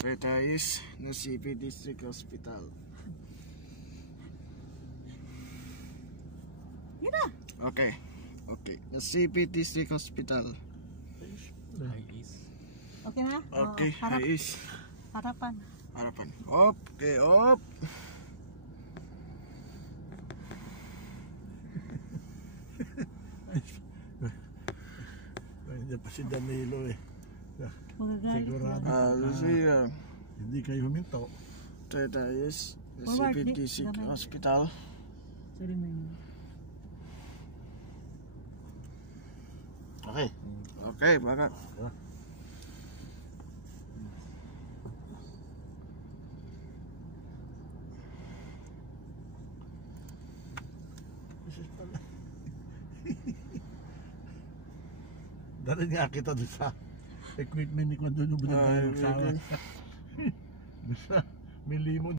Petayis ng CP District Hospital. Yun na. Okay. The CP District Hospital. Okay na? Okay, ayos. Harapan. Okay, up. Hindi pa si Danilo eh. Magagalit. Siya. Hindi kayo huminto. Petayis ng CP District Hospital. Sorry, man. Okay, baka. Dali nga kita doon sa equipment ni Kwando nung binagay sa may limon.